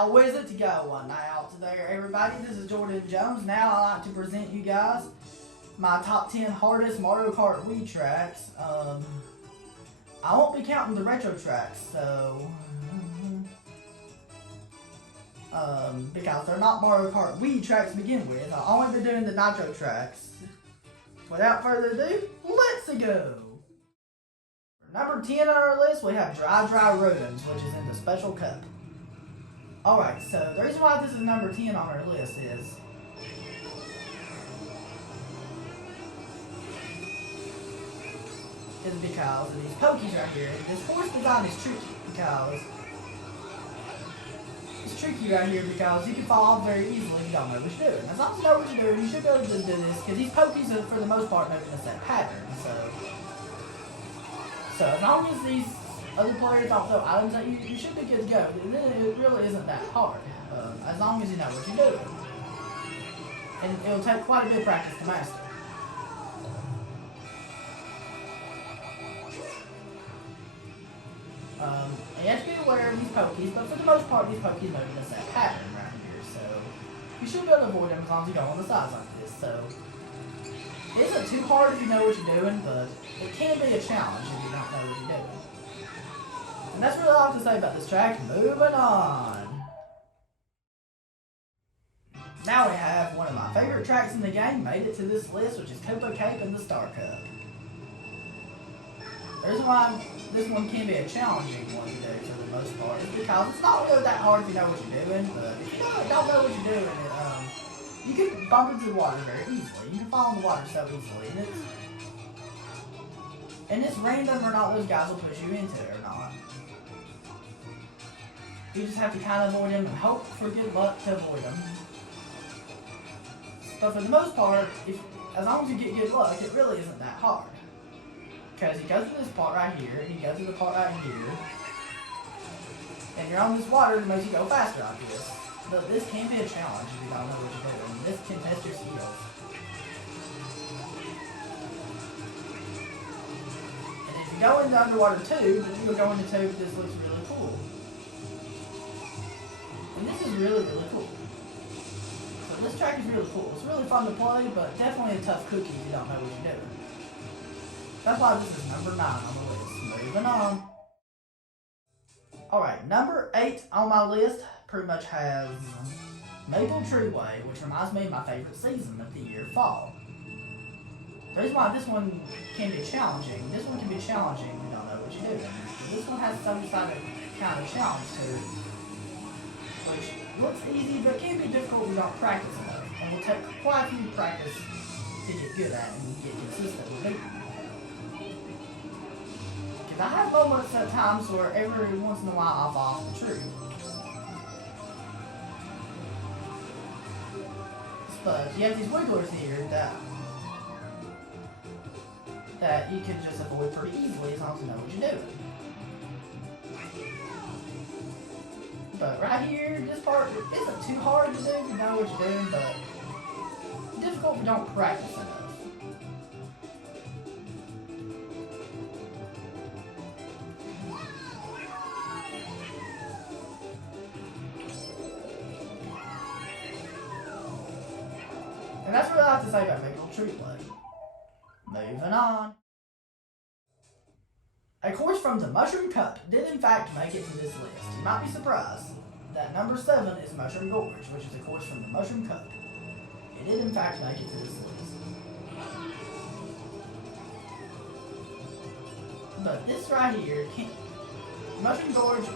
How is it going out there, everybody? This is Jordan Jones. Now I like to present you guys my top 10 hardest Mario Kart Wii tracks. I won't be counting the retro tracks, so because they're not Mario Kart Wii tracks to begin with. I'll only be doing the nitro tracks. Without further ado, let's go. For number 10 on our list, we have Dry Rodents, which is in the special cup. Alright, so the reason why this is number 10 on our list is because of these pokies right here. This course design is tricky because you can fall off very easily if you don't know what you're doing. As long as you know what you're doing, you should be able to do this because these pokies are for the most part moving a set pattern. So as long as these other players don't throw items at you, you should be good to go. It really isn't that hard, as long as you know what you're doing. And it'll take quite a bit of practice to master. And you have to be aware of these pokies, but for the most part, these pokies move in a set pattern right here, so you should be able to avoid them as long as you go on the sides like this. So it isn't too hard if you know what you're doing, but it can be a challenge if you don't know what you're doing. And that's really all I have to say about this track. Moving on. Now we have one of my favorite tracks in the game made it to this list, which is Copa Cape and the Star Cup. The reason why this one can be a challenging one to do for the most part is because it's not really that hard if you know what you're doing, but if you don't know what you're doing, you can bump into the water very easily. You can fall in the water so easily, and it's random or not those guys will push you into it or not. You just have to kind of avoid them and hope for good luck to avoid them. But for the most part, as long as you get good luck, it really isn't that hard. Because you go through this part right here, and you go through the part right here, and you're on this water that makes you go faster like this. But this can be a challenge if you don't know what you're doing. This can test your skills. And if you go into underwater tube, if you go into tube, this looks really cool. And this is really, really cool. So this track is really cool. It's really fun to play, but definitely a tough cookie if you don't know what you're doing. That's why this is number 9 on the list. Moving on. Alright, number 8 on my list pretty much has Maple Treeway, which reminds me of my favorite season of the year, fall. The reason why this one can be challenging, when you don't know what you're doing. This one has some kind of challenge to it, which looks easy, but can be difficult if you don't practice enough. And will take quite a few practice to get good at and get consistent with it. I have moments at times where every once in a while I'll fall off the tree. But you have these wigglers here that you can just avoid pretty easily as long as you know what you're doing. But right here, this part isn't too hard to do if you know what you're doing, but difficult if you don't practice enough. And that's what I have to say about Maple Treeway. Moving on. A course from the Mushroom Cup did in fact make it to this list. You might be surprised that number 7 is Mushroom Gorge, which is a course from the Mushroom Cup. It did in fact make it to this list. But this right here, Mushroom Gorge,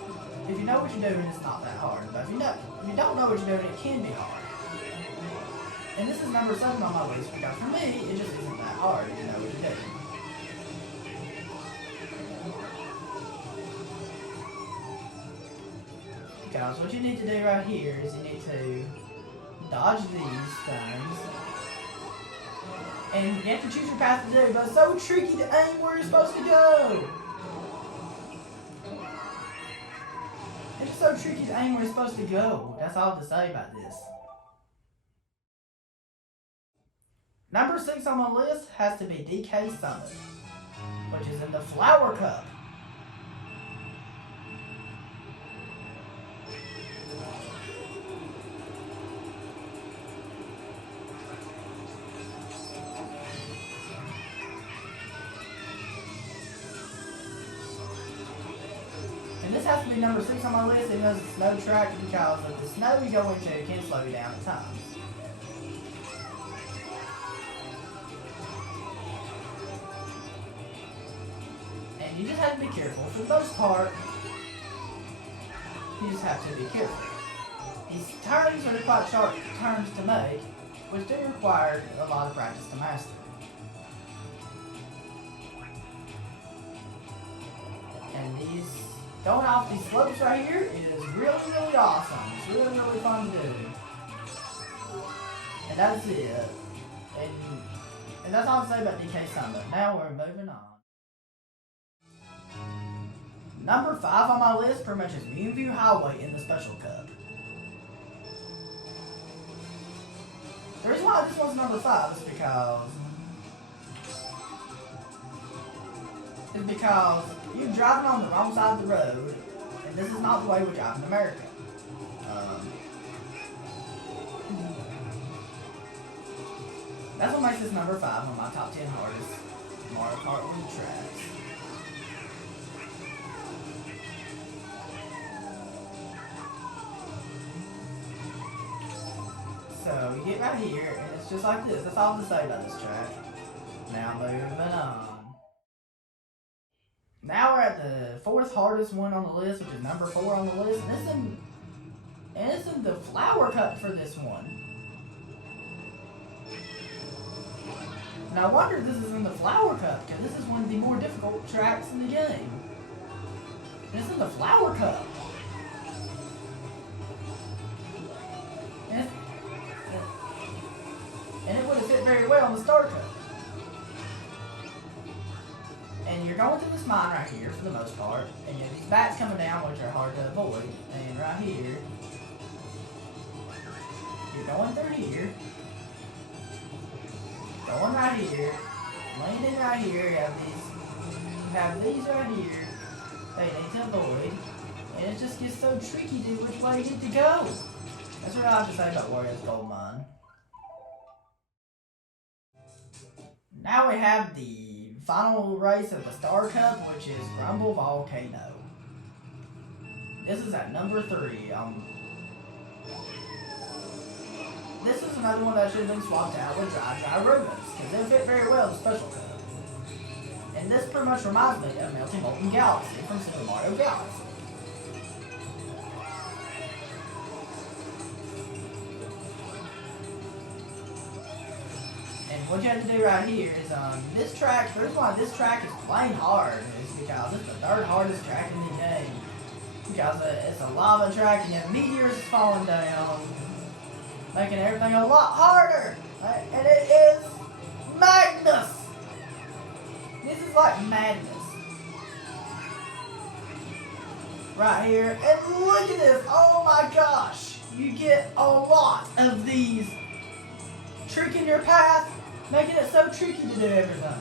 if you know what you're doing, it's not that hard. But if you don't know what you're doing, it can be hard. And this is number 7 on my list because for me, it just isn't that hard if you know what you're doing. Because what you need to do right here is you need to dodge these things. And you have to choose your path to do, but it's so tricky to aim where you're supposed to go. It's just so tricky to aim where you're supposed to go. That's all I have to say about this. Number 6 on my list has to be DK Summit, which is in the Flower Cup. number 6 on my list, even though it's a snow track, because of the snow you go into can slow you down at times. And you just have to be careful. For the most part, you just have to be careful. These turns are quite sharp turns to make, which do require a lot of practice to master. And these, going off these slopes right here is really, really awesome. It's really, really fun to do. And that's it. And that's all I say about DK Summit. Now we're moving on. Number 5 on my list pretty much is Moonview Highway in the Special Cup. The reason why this one's number 5 is because you're driving on the wrong side of the road, and this is not the way we drive in America. That's what makes this number 5 on my top 10 hardest Mario Kart Wii Tracks. So you get right here, and it's just like this. That's all to say about this track. Now moving on. Now we're at the 4th hardest one on the list, which is number 4 on the list. And it's in the flower cut for this one. Now I wonder if this is in the flower cup, because this is one of the more difficult tracks in the game. And it's in the flower cup. And it would have fit very well in the star cup. And you're going through this mine right here for the most part, and you have these bats coming down which are hard to avoid. And right here, you're going through here, going right here, landing right here. You have these right here that you need to avoid, and it just gets so tricky to which way you need to go. That's what I have to say about Warrior's Gold Mine. Now we have the final race of the Star Cup, which is Volcano. This is at number 3. This is another one that should have been swapped out with Dry rodents, because they fit very well in the Special Cup. And this pretty much reminds me of Melting Molten Galaxy from Super Mario Galaxy. And what you have to do right here is this track, the reason why this track is plain hard is because it's the 3rd hardest track in the game. Because it's a lava track and you have meteors falling down, making everything a lot harder. Right? And it is madness. This is like madness. Right here. And look at this. Oh my gosh. You get a lot of these tricking your path, making it so tricky to do everything.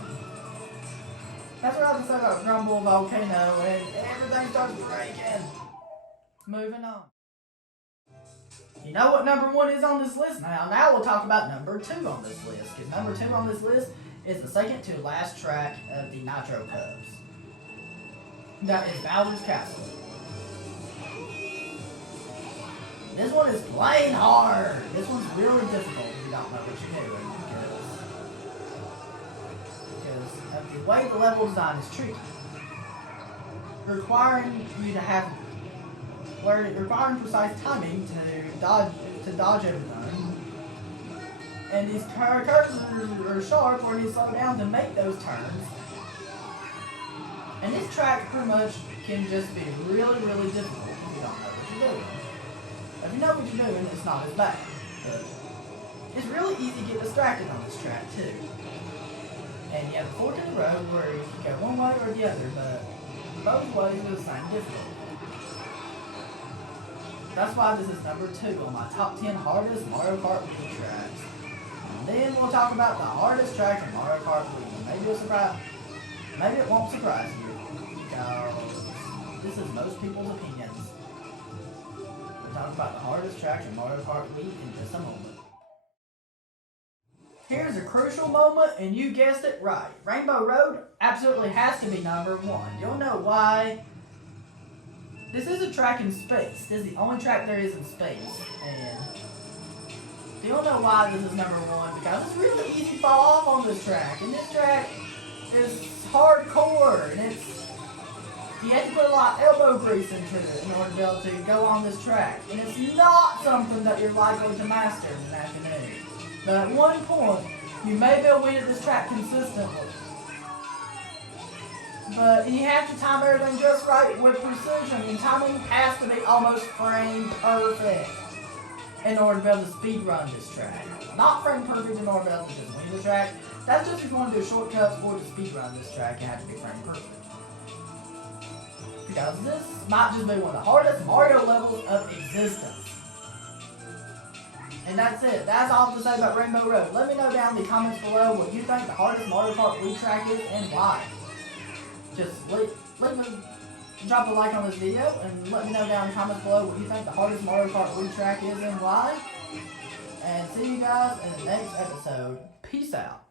That's what I was saying about Volcano, and everything starts breaking. Moving on. You know what number 1 is on this list now? Now we'll talk about number 2 on this list, because number 2 on this list is the second to last track of the Nitro Cups. That is Bowser's Castle. This one is plain hard. This one's really difficult if you don't know what you're doing, because of the way the level design is tricky, requiring precise timing to dodge everything. And these curves are sharp where you slow down to make those turns. And this track pretty much can just be really, really difficult if you don't know what you're doing. If you know what you're doing, it's not as bad. But it's really easy to get distracted on this track too. And you have a fork in the road where you can go one way or the other, but both ways are the same difficulty. That's why this is number 2 on my top 10 hardest Mario Kart Wii tracks. And then we'll talk about the hardest track in Mario Kart Wii. Maybe it won't surprise you, because this is most people's opinions. We'll talk about the hardest track in Mario Kart Wii in just a moment. Here's a crucial moment, and you guessed it right. Rainbow Road absolutely has to be number 1. You'll know why This is a track in space. This is the only track there is in space. And do you know why this is number 1? Because it's really easy to fall off on this track. And this track is hardcore. And you have to put a lot of elbow grease into it in order to be able to go on this track. And it's not something that you're likely to master in an afternoon. But at one point, you may be able to win at this track consistently. But you have to time everything just right with precision. And timing has to be almost frame perfect in order to be able to speed run this track. Not frame perfect in order to be able to just win the track. That's just if you want to do shortcuts or to speed run this track, you have to be frame perfect. Because this might just be one of the hardest Mario levels of existence. And that's it. That's all to say about Rainbow Road. Let me know down in the comments below what you think the hardest Mario Kart Wii track is and why. Just drop a like on this video and let me know down in the comments below what you think the hardest Mario Kart Wii track is and why. And see you guys in the next episode. Peace out.